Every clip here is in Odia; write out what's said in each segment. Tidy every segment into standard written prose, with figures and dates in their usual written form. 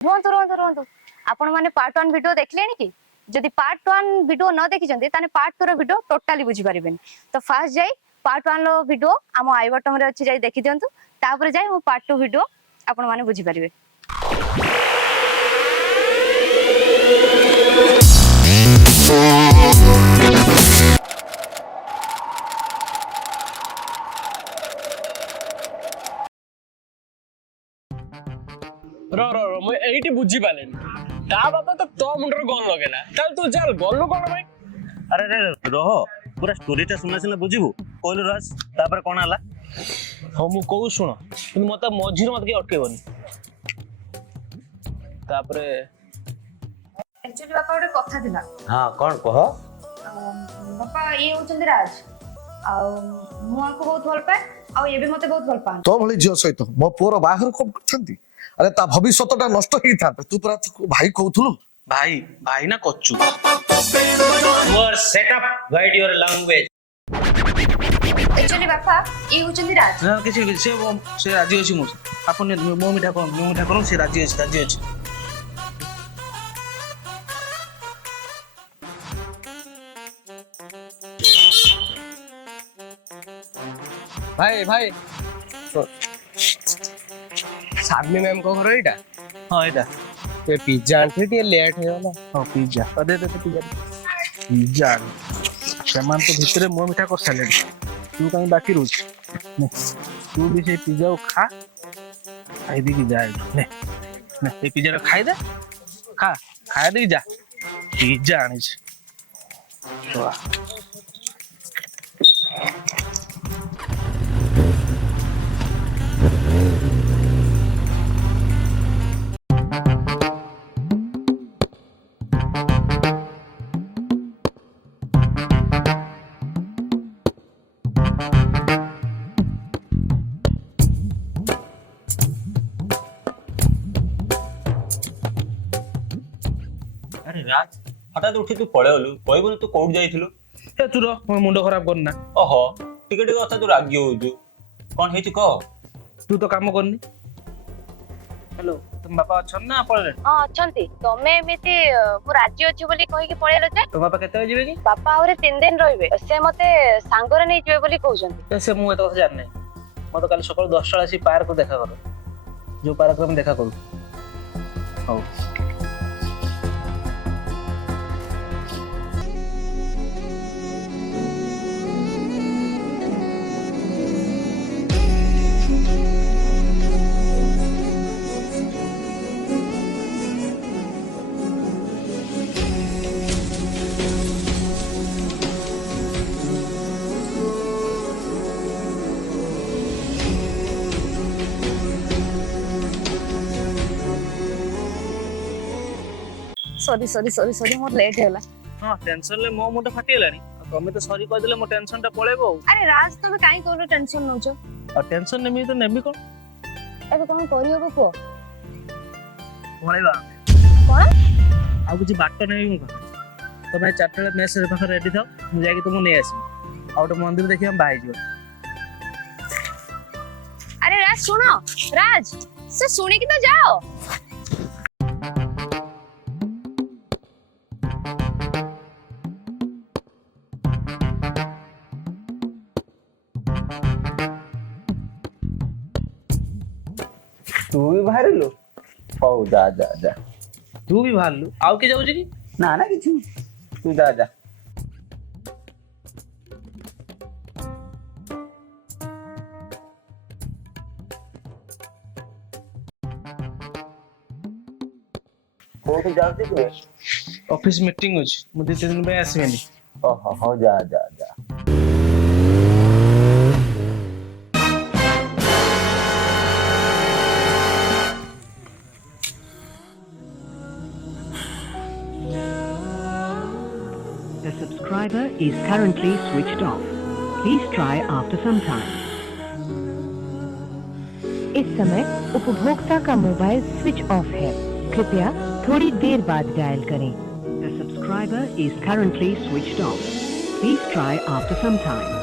रुहतु रुहतु रुहतु आपण माने पार्ट 1 वीडियो देखले कि जदि पार्ट 1 वीडियो न देखि जंदे ताने पार्ट 2 रो वीडियो टोटली बुझी परिबेन तो फास्ट जाई पार्ट 1 रो वीडियो हम आई बटन रे अछि जाई देखि दियंतु तापर जाई हम पार्ट 2 वीडियो आपण माने बुझी परिबे। रो रो रो मैं एठी बुझी पालेन ता बाबा तो मुंडर गन लगेला ताल तू चल गल्लो कोन भाई अरे रे रह पूरा स्टोरीटा सुना सुना बुझिबु कहलु राज तापर कोन हला हो मु कहू सुनो तुम मत मझिर मत के अटकेबनी तापर एक्चुअली बापा ओटे कथा दिला हां कोन कह बापा ये होचंदी राज आ मु आको बहुत भल पाए आ ये भी मते बहुत भल पान तो भली झियो सहित मो पुअर बाहर कोन करथंती अरे ता भविष्यटा नष्ट ही था तू पूरा भाई कहथुलु भाई भाई ना कच्चू your setup guide your language actually बापा ये होचंदी राज ना किसी से राजी अछि मो आपन मो मिठा कोन से राजी अछि भाई भाई सामने मैम को घर एटा हां एटा ते पिज्जा आनथे ते लेट हे वाला हां पिज्जा दे पिज्जा सामान तो भीतर मो मिठा कर साले तू कहीं बाकी रुच तू भी से पिज्जा खा खाई दी की जाए ने ने ये पिज्जा खाई दे खा दे जा पिज्जा आनी तो अरे राज हठात उठी तू पळेलु कहबो तू कोड जाइथिलु ए तू रो मो मुंडो खराब करना ओहो टिके टिके अच्छा तू रागी होजु कोन हेची कह तू तो काम करनी हेलो तुम बापा अछन ना पळले हां अछंती तमे एमिति मु राज्य अछि बोली कहि के पळेलो जे तो बापा केते जिवे की बापा और 3 दिन रहिबे से मते सांगरे नै जिवे बोली कहउछंती से मु एत କଥା जान नै मते काल सकाळ 10 टा आसी पार्क को देखा करो जो पार्क में देखा करू हां सॉरी सॉरी सॉरी सॉरी मोर लेट होला हां टेंशन ले मो मुंडा फाटी गेलानी तमे तो सॉरी कह दिले मो टेंशन टा पळेबो अरे राज तमे काई कोन टेंशन नउछो और टेंशन नेमी तो नेमी कोन एबे कोन करियो बे को पळेबा कोन आ कुछ बाट नै मु तो भाई चारटा मेस रे पाखर रेडी था मु जाके तुमु नै आसी आ ओटे मंदिर देखि हम बाई जो अरे राज सुनो राज से सुनी कि तो जाओ तू भी बाहर लो हो जा जा जा तू भी भाल लू आउ के जाउ जी ना ना किछु तू जा जा कोठी जाउती तू ऑफिस मीटिंग होछ मु 2 दिन पे आसीबेनी ओहो हो जा जा जा The subscriber is currently switched off. Please try after some time. इस समय उपभोक्ता का मोबाइल स्विच ऑफ है। कृपया थोड़ी देर बाद डायल करें। The subscriber is currently switched off. Please try after some time.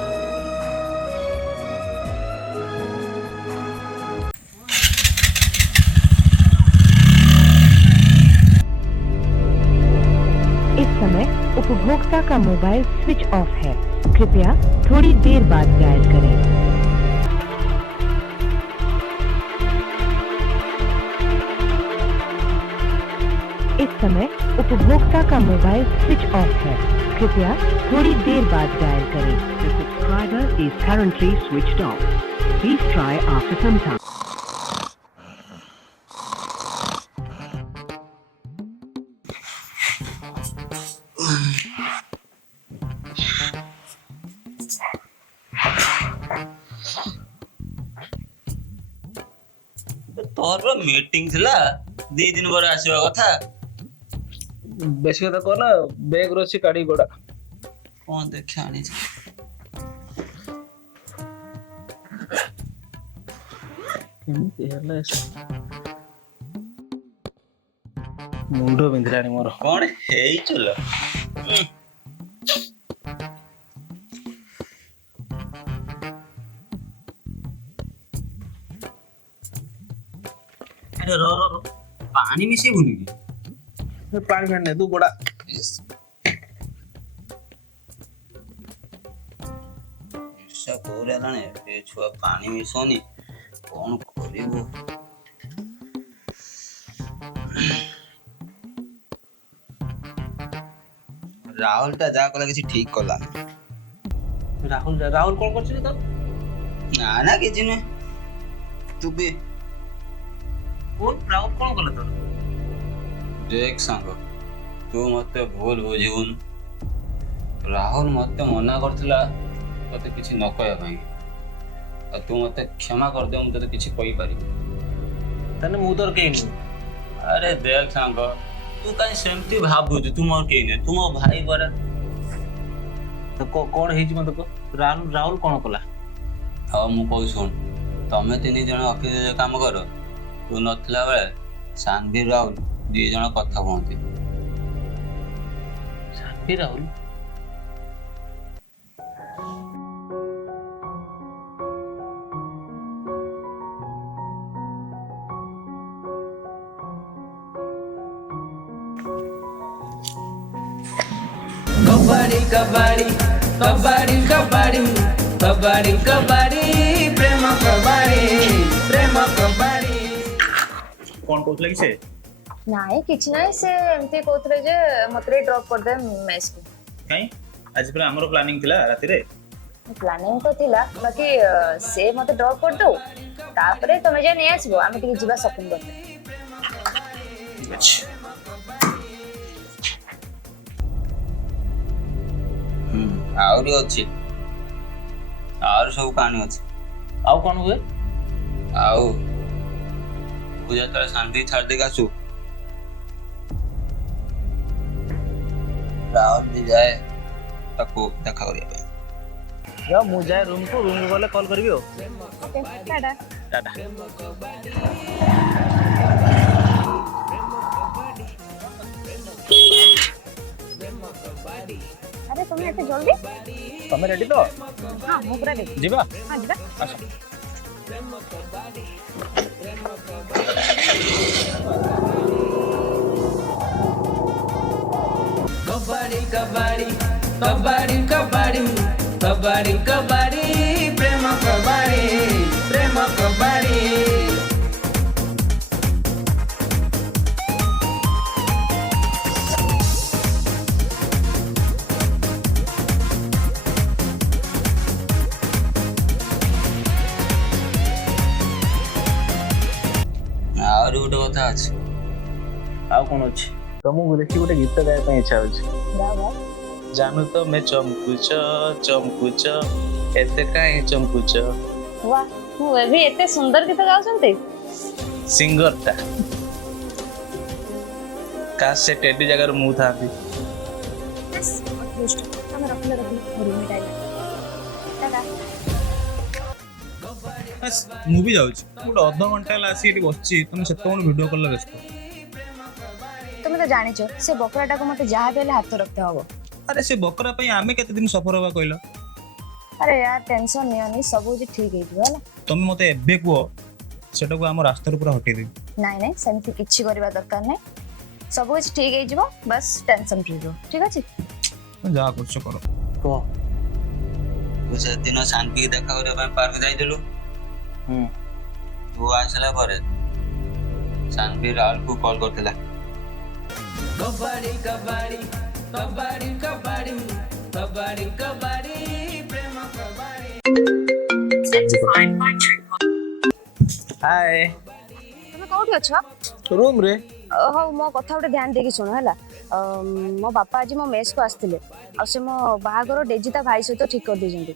उपभोक्ता का मोबाइल स्विच ऑफ है। कृपया थोड़ी देर बाद डायल करें। इस समय उपभोक्ता का मोबाइल स्विच ऑफ है। कृपया थोड़ी देर बाद डायल करें। The subscriber is currently switched off. Please try after some time. ତୋର ମିଟିଂ ଥିଲା 2 ଦିନ ପରେ ଆସିବା କଥା। ବେଶୀ କଥା କହନା, ବ୍ୟାଗ୍ ଅଛି କାଢି ଗୋଡା। କଣ ଦେଖି ଆଣିଛି? କେମିତି ହେଲା ମୁଣ୍ଡ ବିନ୍ଧିଲାଣି ମୋର। କଣ ହେଇଚୁଲ? ଆରେ ର ପାଣି ମିଶେଇବୁନି କି? ପାଣି ଫାଣି ନେ, ତୁ ଗୋଡା। ହେଲାଣି ଏ ଛୁଆ ପାଣି ମିଶଉନି, କଣ କରିବୁ? ରାହୁଲ ଟା ଯାହା କଲା କିଛି ଠିକ କଲାନି। ରାହୁଲ କଣ କରୁଛି ତ? ନା ନା କିଛି ନୁହେଁ, ତୁ ବି ରାହୁଲ କଣ କଲା ତୋର? ଦେଖ ସାଙ୍ଗ, ତୁ ମତେ ଭୁଲ ବୁଝିବୁନି। ରାହୁଲ ମତେ ମନା କରିଥିଲା ତତେ କିଛି ନ କହିବା ପାଇଁ, ଆଉ ତୁ ମତେ କ୍ଷମା କରିଦେ, ମୁଁ ତତେ କିଛି କହିପାରିବି। ତାହେଲେ ମୁଁ ତୋର କେହି ନୁହେଁ। ଆରେ ଦେଖ ସାଙ୍ଗ, ତୁ କାହିଁ ସେମିତି ଭାବୁଛୁ? ତୁ ମୋର କେହି ନୁହେଁ, ତୁ ମୋ ଭାଇ ପରା। କଣ ହେଇଛି ମତେ କହ। ରାହୁଲ କଣ କଲା? ହଉ ମୁଁ କହୁଛି ଶୁଣ। ତମେ 3 ଜଣ ଅଫିସରେ କାମ କର, ତୁ ନଥିଲା ବେଳେ ସାନଭି ରାହୁଲ 2 ଜଣ କଥା କୁହନ୍ତି। ସାନଭି ରାହୁଲ? कबड्डी कबड्डी कबड्डी कबड्डी कबड्डी कबड्डी प्रेम कबड्डी କଣ କହୁଥିଲା କି ସେ? ନାଇଁ କିଛି ନାହିଁ, ସେ ଏମିତି କହୁଥିଲେ ଯେ ମତେ ଡ୍ରପ୍ କରିଦେ ମେସ୍କୁ। କାଇଁ ଆଜି ପୁରା ଆମର ପ୍ଲାନିଂ ଥିଲା ରାତିରେ। ପ୍ଲାନିଂ ତ ଥିଲା, ବାକି ସେ ମତେ ଡ୍ରପ୍ କରିଦଉ, ତାପରେ ତମେ ଯାଇ ନେଇ ଆସିବ, ଆମେ ଟିକେ ଯିବା ସପିଂ କରିବା। ଆହୁରି ଅଛି, ଆହୁରି ସବୁ କାହାଣୀ ଅଛି। ଆଉ କଣ ହୁଏ? ଆଉ ତୁ ଯେତେବେଳେ ଶାନ୍ତି ଛାଡି ଦେଇକି ଆସୁ, ରାହୁଲ ବି ଯାଏ ତାକୁ ଦେଖା କରିବା ପାଇଁ। ଯାଅ, ମୁଁ ଯାଏ ରୁମକୁ ଗଲେ କଲ୍ କରିବି ଆଉ। ଓକେ, ଟାଟା। ଟାଟା। ଆରେ ତମେ ଏତେ ଜଲ୍ଦି? ତମେ ରେଡି ତ? ହଁ ମୁଁ ପୁରା ରେଡି। ଯିବା? ହଁ ଯିବା। ଆସ। कबड्डी कबड्डी कबड्डी कबड्डी कबड्डी कबड्डी प्रेम कबड्डी ଆହୁରି ଗୋଟେ କଥା ଅଛି। ଆଉ କଣ ଅଛି? ତମକୁ ଦେଖି ଗୋଟେ ଗୀତ ଗାଇବା ପାଇଁ ଇଚ୍ଛା ହଉଛି। ଜାନୁ ତ ମେ ଚମକୁଚ ଚମକୁଚ ଏତେ କାହିଁ ଚମକୁଚ। ୱାହ, ମୁଁ ଏବେ ଏତେ ସୁନ୍ଦର ଗୀତ ଗାଉଛନ୍ତି। ସିଙ୍ଗରଟା କାଶ ସେ ଟେଡି ଜାଗାରେ ମୁଁ ଥାନ୍ତି। ତମେ ରଖିଲେ ଟାଟା। ମୁଁ ବି ଯାଉଛି, ଗୋଟେ ଅଧଘଣ୍ଟା ହେଲା ଆସି ଏଠି ବସିଛି, ତମେ ସେତେବେଳେ ଭିଡିଓ କଲ୍ ବ୍ୟସ୍ତ। ତମେ ତ ଜାଣିଛ ସେ ବକରାଟାକୁ ମତେ ଯାହା ବି ହେଲେ ହାତ ରଖତେ ହବ। ଆରେ ସେ ବକରା ପାଇଁ ଆମେ କେତେ ଦିନ ସଫର ହବା କହିଲ? ଆରେ ୟାର ଟେନସନ ନିଅନି, ସବୁ କିଛି ଠିକ ହେଇଯିବ ହେଲା। ତମେ ମତେ ଏବେ କୁହ, ସେଟାକୁ ଆମ ରାସ୍ତାରୁ ପୁରା ହଟେଇଦେବି। ନାଇଁ ନାଇଁ, ସେମିତି କିଛି କରିବା ଦରକାର ନାହିଁ, ସବୁ କିଛି ଠିକ ହେଇଯିବ, ବାସ୍ ଟେନସନ ଫ୍ରି ରୁହ, ଠିକ ଅଛି? ଯାହା କରୁଛ କର। କହ। ତୁ ସେଦିନ ଶାନ୍ତିକି ଦେଖା କରିବା ପାଇଁ ପାର୍କ ଯାଇଥିଲୁ। ତୁ ଆସିଲା ପରେ ଶାନ୍ତି ରାହୁଲକୁ କଲ୍ କରିଥିଲା। କବାଡି କବାଡି କବାଡି କବାଡି କବାଡି କବାଡି ପ୍ରେମ କବାଡି। ହାଏ। ତମେ କୋଉଠି ଅଛ? ରୁମ୍ ରେ। ହଉ ମୋ କଥା ଗୋଟେ ଧ୍ୟାନ ଦେଇକି ଶୁଣ ହେଲା। ମୋ ବାପା ଆଜି ମୋ ମେସ୍କୁ ଆସିଥିଲେ ଆଉ ସେ ମୋ ବାହାଘର ଡେଜି ତା ଭାଇ ସହିତ ଠିକ କରିଦେଇଛନ୍ତି।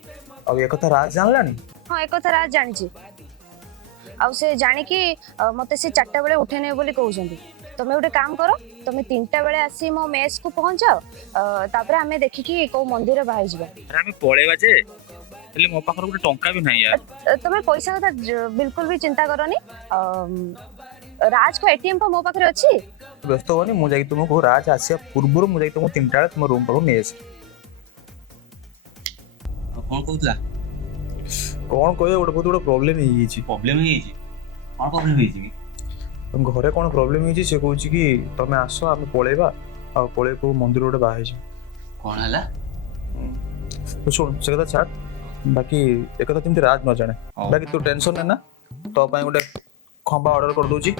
ଆଉ ଏ କଥା ରାଜ ଜାଣିଲାଣି? ହଁ ଏ କଥା ରାଜ ଜାଣିଛି ଆଉ ସେ ଜାଣିକି ମତେ ସେ 4ଟା ବେଳେ ଉଠେଇ ନେବେ ବୋଲି କହୁଛନ୍ତି। ତମେ ଗୋଟେ କାମ କର, ତମେ 3ଟା ବେଳେ ଆସି ମୋ ମେସ୍କୁ ପହଞ୍ଚାଅ, ତାପରେ ଆମେ ଦେଖିକି କୋଉ ମନ୍ଦିର ବାହାରିଯିବା। ଆରେ ଆମେ ପଳେଇବା ଯେ, ହେଲେ ମୋ ପାଖରେ ଗୋଟେ ଟଙ୍କା ବି ନାହିଁ ୟାର। ତମେ ପଇସା କଥା ବିଲକୁଲ ବି ଚିନ୍ତା କରନି। ରାଜକୁ ଏଟିଏମ୍ ମୋ ପାଖରେ ଅଛି। ବ୍ୟସ୍ତ ହୁଅନି, ମୁଁ ଯାଇକି ତୁମକୁ ରାଜ ଆସିବା ପୂର୍ବରୁ ମୁଁ ଯାଇକି ତୁମକୁ 3ଟା ବେଳେ ତୁମ ରୁମ୍ ପାଖକୁ ନେଇ ଆସିବି। ଆଉ କଣ କହୁଥିଲା? କଣ କହିବ, ଗୋଟେ ବହୁତ ବଡ଼ ପ୍ରୋବ୍ଲେମ ହେଇଯାଇଛି। ପ୍ରୋବ୍ଲେମ ହେଇଯାଇଛି? କଣ ପ୍ରୋବ୍ଲେମ ହେଇଛି କି? ଘରେ କଣ ପ୍ରୋବ୍ଲେମ ହେଇଛି, ସେ କହୁଛି କି ତମେ ଆସ ଆମେ ପଳେଇବା, ଆଉ ପଳେଇ କୋଉ ମନ୍ଦିର ଗୋଟେ ବାହା ହେଇଯିବ। କଣ ହେଲା? ଶୁଣ ସେ କଥା ଛାଡ, ବାକି ଏକଥା ଯେମିତି ରାଜ ନ ଜାଣେ। ବାକି ତୁ ଟେନସନ ନେ ନା, ତୋ ପାଇଁ ଗୋଟେ ଖମ୍ବା ଅର୍ଡର କରିଦଉଛି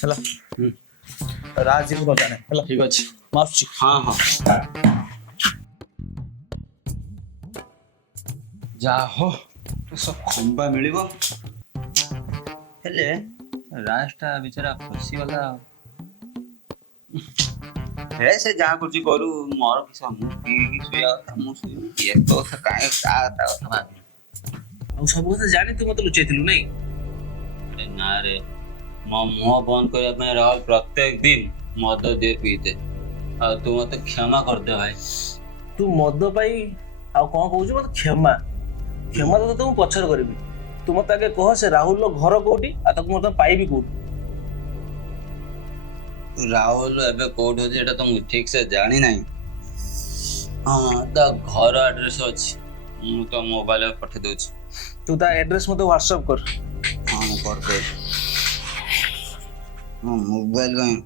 ହେଲା। ରାଜ ଯେମିତି ନ ଜାଣେ ହେଲା। ଠିକ ଅଛି, ମୁଁ ଆସୁଛି। ହଁ ହଁ। ଯାହା ହଉ ସବୁ ଖମ୍ବା ମିଳିବ, ହେଲେ ରାଜଟା ବିଚାରା ଫସିଗଲା। ହେ ସେ ଯାହା କରୁଛି କରୁ, ମୋର କିଛି ମୁଁ ପିଇକି ଶୋଇବା କଥା ମୁଁ ଶୋଇବି। ଏତ କଥା କାହିଁ ତା କଥା ଭାବି। ଆଉ ସବୁ କଥା ଜାଣି ତୁ ମତେ ଲୁଚେଇଥିଲୁ ନାଇଁ? ଆରେ ନା ରେ, ମୋ ମୁହଁ ବନ୍ଦ କରିବା ପାଇଁ ରାହୁଲ ପ୍ରତ୍ୟେକ ଦିନ ମଦ ଦିଏ ପିଇତେ। ଆଉ ତୁ ମତେ କ୍ଷମା କରିଦେ ଭାଇ। ତୁ ମଦ ପାଇଁ ଆଉ କଣ କହୁଛୁ? ମତେ କ୍ଷମା କ୍ଷମା ତ ମୁଁ ପଛରେ କରିବି। ତୁ ମତେ ଆଗେ କହ ସେ ରାହୁଲର ଘର କୋଉଠି, ଆଉ ତାକୁ ମୁଁ ପାଇବି କୋଉଠି? ରାହୁଲ ଏବେ କୋଉଠି ଅଛି ଏଟା ତ ମୁଁ ଠିକ ସେ ଜାଣି ନାହିଁ। ହଁ ତା ଘର ଆଡ୍ରେସ ଅଛି, ମୁଁ ତ ମୋବାଇଲରେ ପଠେଇ ଦଉଛି। ତୁ ତା ଆଡ୍ରେସ ମତେ ହ୍ୱାଟ୍ସଆପ କର। ହଁ ମୁଁ କରିଦେବି। ହଁ ମୋବାଇଲ ପାଇଁ।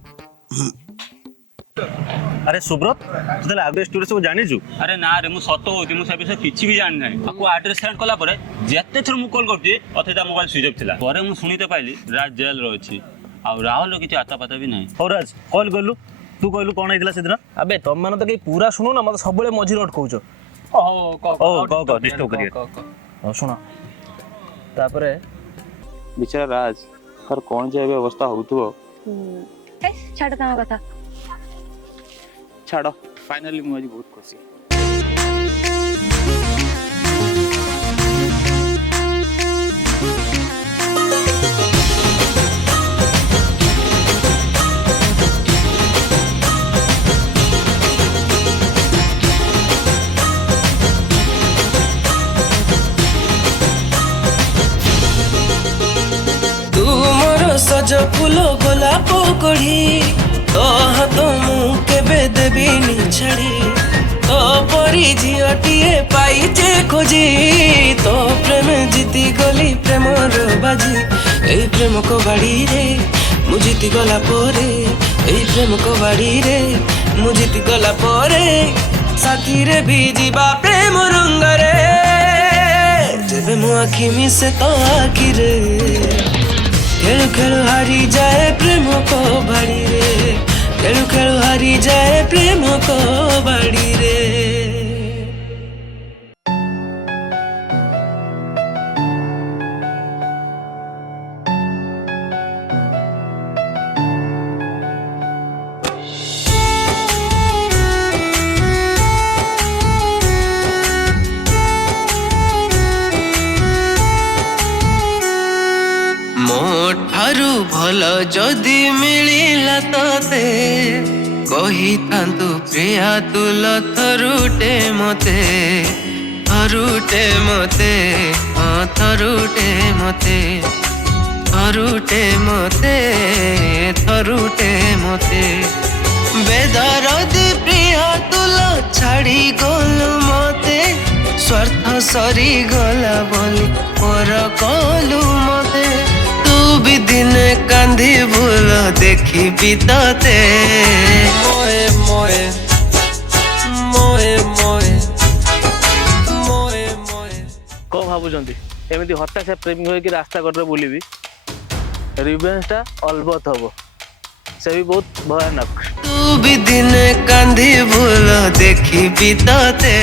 ଆରେ ସୁବ୍ରତ, ତୁ ତାହେଲେ ଆଡ୍ରେସ ଷ୍ଟୋରି ସବୁ ଜାଣିଛୁ? ଆରେ ନା ରେ, ମୁଁ ସତ କହୁଛି, ମୁଁ ସେ ବିଷୟରେ କିଛି ବି ଜାଣି ନାହିଁ। ତାକୁ ଆଡ୍ରେସ ସେଣ୍ଡ କଲା ପରେ ଯେତେ ଥର ମୁଁ କଲ୍ କରୁଛି ଅଥେ ତା ମୋବାଇଲ ସୁଇଚ୍ ଅଫ୍ ଥିଲା। ପରେ ମୁଁ ଶୁଣିତେ ପାଇଲି ରାଜ ଜେଲରେ ଅଛି, ଆଉ ରାହୁଲର କିଛି ଆତାପାତା ବି ନାହିଁ। ହଉ ରାଜ, କଲ୍ କଲୁ, ତୁ କହିଲୁ କଣ ହେଇଥିଲା ସେଦିନ? ଆବେ ତମେ ମାନେ ତ କେହି ପୁରା ଶୁଣୁ ନା, ମତେ ସବୁବେଳେ ମଝିରେ ଅଟକଉଛ। ଡିଷ୍ଟର୍ବ କରିବେ। ହଉ ଶୁଣ, ତାପରେ ବିଚାରା ରାଜ, ତାର କଣ ଯେ ଏବେ ଅବସ୍ଥା ହଉଥିବ। ଛାଡ ତମ କଥା। ଛାଡ଼, ଫାଇନାଲି ମୁଁ ଆଜି ବହୁତ ଖୁସି। ତୁ ମୋର ସଜ ଫୁଲ ଗୋଲାପ କଢ଼ି, ତୋ ହାତ ମୁଁ କେବେ ଦେବିନି ଛାଡ଼ି। ତୋ ପରି ଝିଅଟିଏ ପାଇଛେ ଖୋଜି, ତୋ ପ୍ରେମ ଜିତି ଗଲି ପ୍ରେମର ବାଜି। ଏଇ ପ୍ରେମ କବାଡ଼ିରେ ମୁଁ ଜିତି ଗଲା ପରେ, ଏଇ ପ୍ରେମ କବାଡ଼ିରେ ମୁଁ ଜିତି ଗଲା ପରେ, ସାଥିରେ ବି ଯିବା ପ୍ରେମ ରଙ୍ଗରେ। ଯେବେ ମୋ ଆଖି ମିଶେ ତୋ ଆଖିରେ, ଖେଳୁ ଖେଳୁ ହାରି ଯାଏ ପ୍ରେମ କବାଡ଼ିରେ, ଖେଳୁ ଖେଳୁ ହାରି ଯାଏ ପ୍ରେମ କବାଡ଼ିରେ। ମୋ ଠାରୁ ଭଲ ଯଦି ମିଳିଲା ତତେ, କହିଥାନ୍ତୁ ପ୍ରିୟା ତୁଲ ଥରୁଟେ ମତେ, ଥରୁଟେ ମତେ, ହଁ ଥରୁଟେ ମତେ, ଥରୁଟେ ମତେ, ଥରୁଟେ ମତେ। ବେଦରଦି ପ୍ରିୟା ତୁଲ ଛାଡ଼ି ଗଲୁ ମତେ, ସ୍ୱାର୍ଥ ସରିଗଲା ବୋଲି ପର କଲୁ ମତେ। ତୁ ବି ଦିନେ କାନ୍ଦିବୁ ଲୋ ଦେଖିବି ତତେ। ମୋଏ ମୋଏ ମୋଏ ଭାବୁଛନ୍ତି ଏମିତି ହତାଶା ପ୍ରେମୀ ହୋଇକି ରାସ୍ତା କଡ଼ରେ ବୁଲିବି, ରିଭେଞ୍ଜଟା ଅଲବତ ହବ, ସେ ବି ବହୁତ ଭୟାନକ। ତୁ ବି ଦିନେ କାନ୍ଦି ଭୁଲ ଦେଖିବି ତତେ।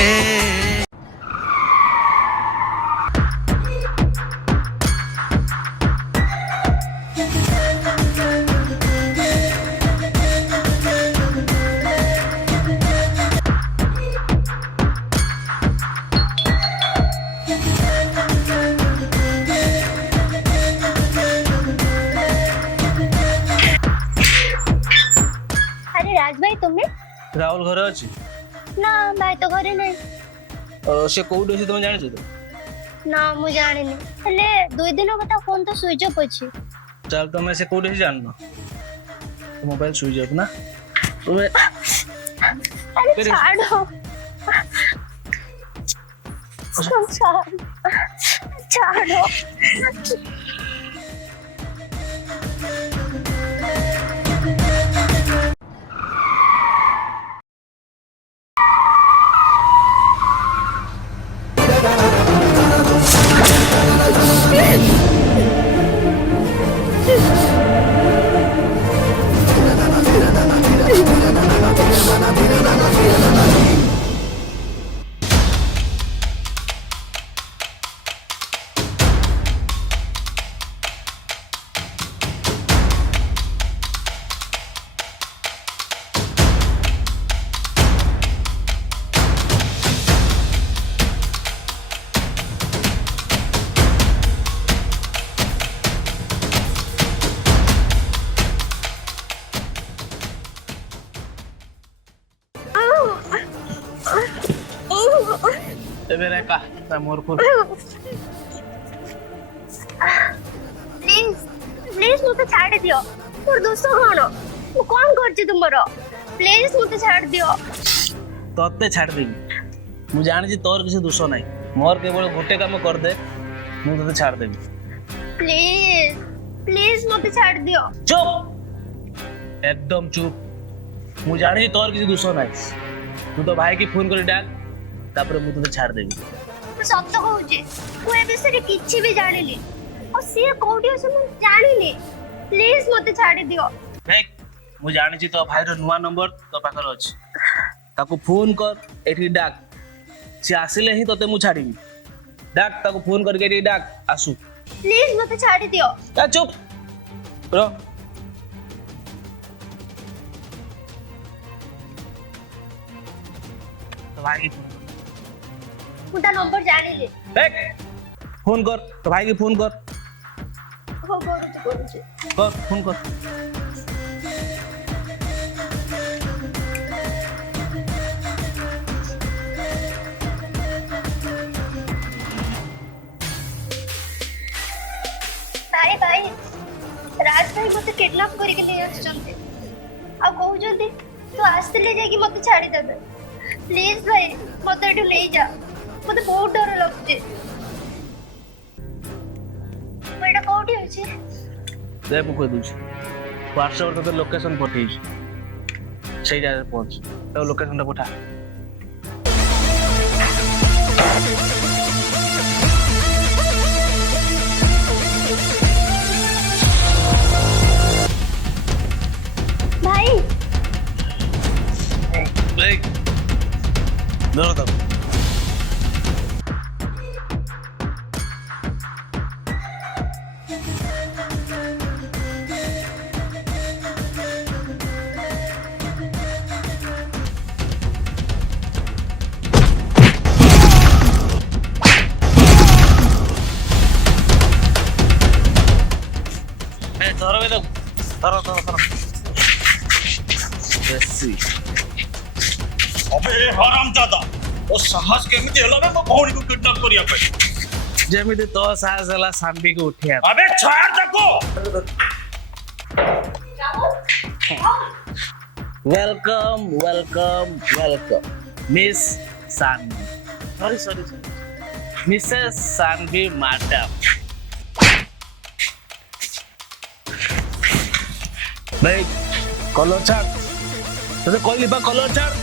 अरे राज भाई तुम्हें ରାହୁଲ ଘରେ ଅଛି? ना भाई तो घरे नहीं ସେ କୋଉଠି ଅଛି ତମେ ଜାଣିଛ ତ? ना मु जाने हेले 2 दिन बता फोन तो स्विच ऑफ अछि ଚାଲ ତମେ ସେ କୋଉଠି ଅଛି ଜାଣିନ? ମୋବାଇଲ ସୁଇଚ୍ ଅଫ୍ ନା? ତୁମେ अरे छाड़ो छाड़ो ଏବେ ରେଖା ତା ମୋର ଫୋନ प्लीज प्लीज मुझे छाड़ दियो मोर दोस्त कौन मु कौन करछि तुमरो प्लीज मुझे छाड़ दियो ତତେ ଛାଡ଼ିଦେବି। ମୁଁ ଜାଣିଛି ତୋର କିଛି ଦୋଷ ନାହିଁ, ମୋର କେବଳ ଗୋଟେ କାମ କରିଦେ, ମୁଁ ତତେ ଛାଡ଼ିଦେବି। प्लीज प्लीज मुझे छाड़ दियो ଚୁପ୍, ଏକଦମ ଚୁପ୍। ମୁଁ ଜାଣିଛି ତୋର କିଛି ଦୋଷ ନାହିଁ, ତୁ ତ ଭାଇକି ଫୋନ କରି ଡାକ, ତାପରେ ମୁଁ ତତେ ଛାଡ଼ିଦେବି। ମୁଁ ସତ କହୁଛି ମୁଁ ଏ ବିଷୟରେ କିଛି ବି ଜାଣିନି ଆଉ ସିଏ କୋଉଠି ଅଛି ମୁଁ ଜାଣିନି ପ୍ଲିଜ ମତେ ଛାଡ଼ି ଦିଅ ଦେଖ, ମୁଁ ଜାଣିଛି ତୋ ଭାଇର ନୂଆ ନମ୍ବର ତୋ ପାଖରେ ଅଛି, ତାକୁ ଫୋନ କର, ଏଠି ଡାକ, ସେ ଆସିଲେ ହିଁ ତତେ ମୁଁ ଛାଡ଼ିବି। ଡାକ, ତାକୁ ଫୋନ କରିକି ଏଠି ଡାକ, ଆସୁ। ପ୍ଲିଜ ମତେ ଛାଡ଼ି ଦିଅ ଚୁପ୍ ରହ। ତୋ ଭାଇକି ଫୋନ କର। ମୁଁ ତା ନମ୍ବର ଜାଣିଲି देख फोन कर तो भाई की फोन कर ହଉ କରୁଛି फोन कर ଭାଇ ଭାଇ ରାଜ ଭାଇ ମତେ କିଡନାପ କରିକି ନେଇ ଆସିଛନ୍ତି ଆଉ କହୁଛନ୍ତି ତୁ ଆସିଲେ ଯାଇକି ମତେ ଛାଡ଼ିଦେବେ ପ୍ଲିଜ ଭାଇ ମତେ ଏଠୁ ନେଇଯା ମତେ ବହୁତ ଡର ଲାଗୁଛି ମୁଁ ଏଇଟା କୋଉଠି ଅଛି दे मु कह दूची व्हाट्सएप रे तो लोकेशन पठेई सही जगह पहुंच तो लोकेशन टा पठा भाई देख दो तब अबे हरामजादा ओ साहस केमिति हला बे मो भौणी को किडनैप करिया पे जेमिति तो साहस हला सांबी को उठिया अबे छाड़ देखो welcome welcome welcome miss Sanvi sorry missus Sanvi madam भाई कलर छाड़ तो कहली बा कलर छाड़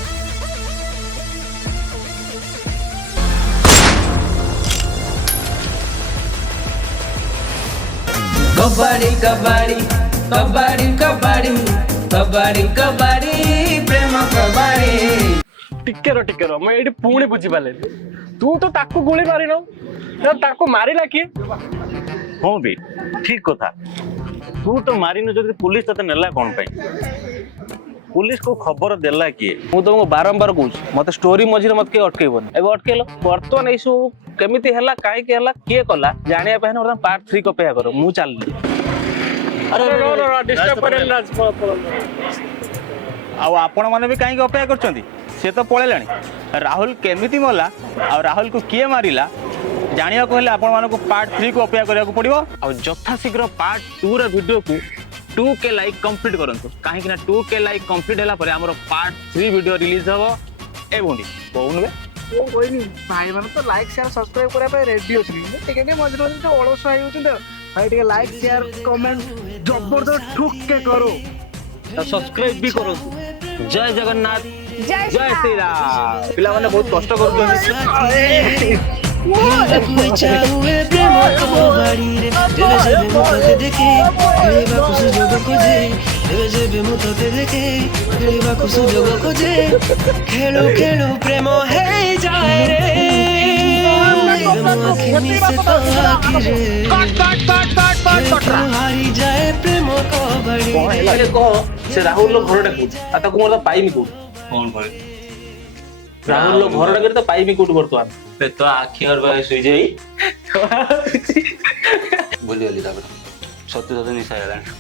कबाड़ी कबाड़ी कबाड़ी कबाड़ी कबाड़ी कबाड़ी प्रेम कबाड़ी ଟିକେ ର ମୁଁ ଏଇଠି ପୁଣି ବୁଝିପାରିଲି ତୁ ତ ତାକୁ ଗୁଳି ମାରିନୁ ତାକୁ ମାରିଲା କିଏ? ହଁ ବେ ଠିକ କଥା ତୁ ତ ମାରିନୁ ଯଦି ପୁଲିସ ତତେ ନେଲା କଣ ପାଇଁ पुलिस को खबर देला किए ମୁଁ ତମକୁ ବାରମ୍ବାର କହୁଛି ମତେ ଷ୍ଟୋରି ମଝିରେ ମତେ କିଏ ଅଟକେଇବନି ଏବେ ଅଟକେଇଲ ବର୍ତ୍ତମାନ ଏଇ ସବୁ କେମିତି ହେଲା କାହିଁକି ହେଲା କିଏ କଲା ଜାଣିବା ପାଇଁ ବର୍ତ୍ତମାନ ପାର୍ଟ 3 ଅପେକ୍ଷା କର ମୁଁ ଚାଲିଲି ଡିଷ୍ଟର୍ବ କରେନି ରାଜ ଆଉ ଆପଣ ମାନେ ବି କାହିଁକି ଅପେକ୍ଷା କରୁଛନ୍ତି ସେ ତ ପଳେଇଲାଣି ରାହୁଲ କେମିତି ମଲା ଆଉ ରାହୁଲକୁ କିଏ ମାରିଲା ଜାଣିବାକୁ ହେଲେ ଆପଣମାନଙ୍କୁ ପାର୍ଟ 3 କୁ ଅପେକ୍ଷା କରିବାକୁ ପଡ଼ିବ ଆଉ ଯଥାଶୀଘ୍ର ପାର୍ଟ 2 ର ଭିଡ଼ିଓକୁ 2K ଲାଇକ୍ କମ୍ପ୍ଲିଟ୍ କରନ୍ତୁ କାହିଁକି ନା 2K ଲାଇକ୍ କମ୍ପ୍ଲିଟ୍ ହେଲା ପରେ ଆମର ପାର୍ଟ 3 ଭିଡ଼ିଓ ରିଲିଜ୍ ହେବ ଏ ଭଉଣୀ କହୁନୁ ବେ ମୁଁ କହିନି ଭାଇମାନେ ତ ଲାଇକ୍ ସେୟାର ସବସ୍କ୍ରାଇବ କରିବା ପାଇଁ ରେଡି ଅଛନ୍ତି ଟିକେ ମଝିରେ ମଝିରେ ଅଳସୁଆ ହେଇଯାଉଛନ୍ତି ଆଉ ଭାଇ ଟିକେ ଲାଇକ୍ ସେୟାର କମେଣ୍ଟ ଜବରଦସ୍ତ ଠୁକେ କरो ସବସ୍କ୍ରାଇବ୍ ବି କରନ୍ତୁ ଜୟ ଜଗନ୍ନାଥ ଜୟ ଜୟ ଶ୍ରୀରାମ ପିଲାମାନେ ବହୁତ କଷ୍ଟ କରୁଛନ୍ତି ଚାହୁଏ ପ୍ରେମ କବାଡ଼ି ରେ ଯେବେ ଯେବେ ମୁଁ ତତେ ଦେଖେ ଖେଳିବାକୁ ସୁଯୋଗ ଖୋଜେ ଯେବେ ଯେବେ ମୁଁ ତତେ ଦେଖେ ଖେଳିବାକୁ ସୁଯୋଗ ଖୋଜେ ଖେଳୁ ଖେଳୁ ପ୍ରେମ ହେଇଯାଏ ରେ ପ୍ରେମ ଆଖି ମିଶେ ତ ଆଖିରେ ହାରି ଯାଏ ପ୍ରେମ କବାଡ଼ି ହେଲେ କହ ସେ ରାହୁଲର ଘରଟା କୋଉଠି ଆଉ ତାକୁ ମୋର ପାଇମି କୋଉଠି କଣ କରେ ରାହୁଲର ଘରଟା କେତେ ତ ପାଇମି କୋଉଠି ବର୍ତ୍ତମାନ ତ ଆଖି और बाय सुई जाई भूली गली तापर सत्य सत्य निशा हेलानी